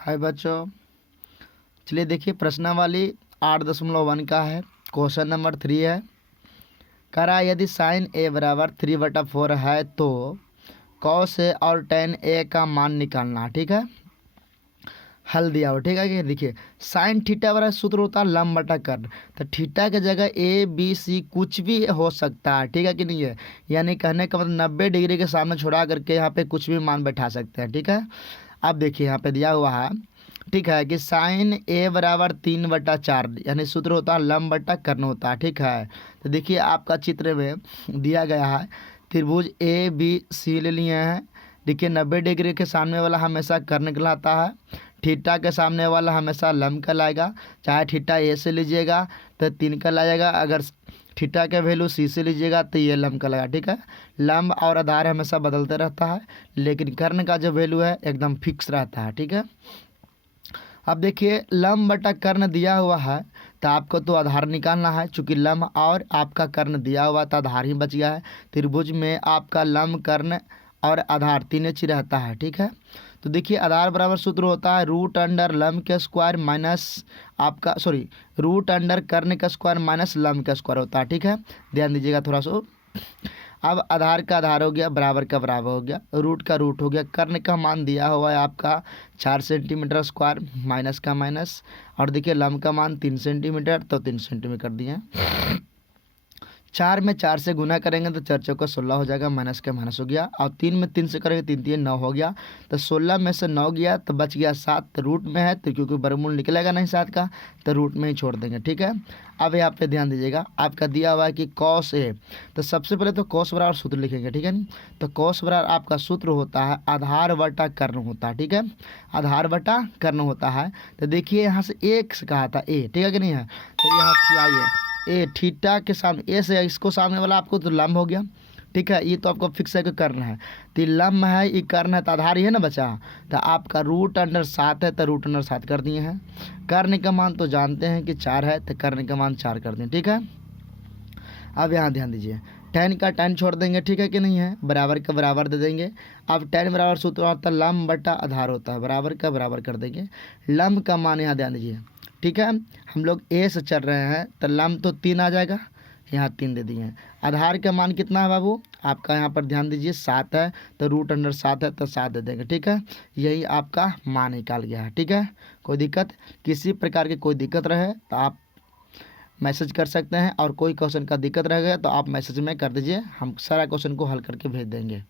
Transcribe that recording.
हाय बच्चों, चलिए देखिए प्रश्नावली 8.1 का है। क्वेश्चन नंबर 3 है। कह रहा है यदि साइन ए बराबर 3/4 है तो कॉस ए और टेन ए का मान निकालना। ठीक है, हल दिया हो। ठीक है कि देखिए साइन थीटा बराबर सूत्र होता है लंब बटा कर्ण। तो थीटा की जगह ए बी सी कुछ भी हो सकता है। ठीक है कि नहीं है, यानी कहने का मतलब 90 डिग्री के सामने छोड़ा करके यहाँ पे कुछ भी मान बैठा सकते हैं। ठीक है, अब देखिए यहाँ पे दिया हुआ है। ठीक है कि साइन ए बराबर 3/4 यानी सूत्र होता है लंब बटा कर्ण होता है। ठीक है, तो देखिए आपका चित्र में दिया गया है त्रिभुज ए बी सी ले लिए हैं। देखिए 90 डिग्री के सामने वाला हमेशा कर्ण कहलाता है, थीटा के सामने वाला हमेशा लंब कहलाएगा। चाहे थीटा ए से लीजिएगा तो 3 कहलाएगा, अगर थीटा का वैल्यू सी से लीजिएगा तो ये लंब कहलाएगा। ठीक है, लंब और आधार हमेशा बदलते रहता है, लेकिन कर्ण का जो वैल्यू है एकदम फिक्स रहता है। ठीक है, अब देखिए लंब बटा कर्ण दिया हुआ है तो आपको तो आधार निकालना है। चूंकि लंब और आपका कर्ण दिया हुआ था, आधार ही बच गया है। त्रिभुज में आपका लंब कर्ण और आधार तीन चीज रहता है। ठीक है, तो देखिए आधार बराबर सूत्र होता है रूट अंडर लंब के स्क्वायर माइनस आपका रूट अंडर कर्ण का स्क्वायर माइनस लंब का स्क्वायर होता है। ठीक है, ध्यान दीजिएगा थोड़ा सा। अब आधार का आधार हो गया, बराबर का बराबर हो गया, रूट का रूट हो गया, कर्ण का मान दिया हुआ है आपका 4 सेंटीमीटर स्क्वायर माइनस का माइनस, और देखिए लंब का मान 3 सेंटीमीटर तो 3 सेंटीमीटर कर दिए। 4 में 4 से गुना करेंगे तो 4 चौका 16 हो जाएगा, माइनस का माइनस हो गया, और 3 में 3 से करेंगे 3 3 9 हो गया। तो 16 में से 9 गया तो बच गया 7, तो रूट में है तो क्योंकि वर्गमूल निकलेगा नहीं 7 का तो रूट में ही छोड़ देंगे। ठीक है, अब यहाँ पे ध्यान दीजिएगा आपका दिया हुआ है कि कॉस ए, तो सबसे पहले तो कॉस बराबर सूत्र लिखेंगे। ठीक है नहीं, तो कॉस बराबर आपका सूत्र होता है आधार बटा कर्ण होता है। ठीक है, आधार बटा कर्ण होता है। तो देखिए यहाँ से एक से कहा था ए, ठीक है कि नहीं है, तो यहाँ आइए ए थीटा के सामने ए से इसको सामने वाला आपको तो लंब हो गया। ठीक है, ये तो आपको फिक्स है कि कर्ण है, तो लंब है ये कर्ण है तो आधार ही है ना बचा। तो आपका रूट अंडर 7 है तो रूट अंडर 7 कर दिए हैं। कर्ण का मान तो जानते हैं कि 4 है तो कर्ण का मान 4 कर दें। ठीक है, अब यहाँ ध्यान दीजिए टेन का टेन छोड़ देंगे। ठीक है कि नहीं है, बराबर का बराबर दे देंगे। अब टेन बराबर सूत्र होता है लंब बटा आधार होता है, बराबर का बराबर कर देंगे। लंब का मान यहाँ ध्यान दीजिए। ठीक है, हम लोग ए से चल रहे हैं तो लंब तो 3 आ जाएगा, यहाँ 3 दे दिए हैं। आधार का मान कितना है बाबू आपका, यहाँ पर ध्यान दीजिए 7 है तो रूट अंडर 7 है तो 7 दे देंगे। ठीक है, यही आपका मान निकाल गया है। ठीक है, कोई दिक्कत, किसी प्रकार की कोई दिक्कत रहे तो आप मैसेज कर सकते हैं, और कोई क्वेश्चन का दिक्कत रह गया तो आप मैसेज में कर दीजिए, हम सारा क्वेश्चन को हल करके भेज देंगे।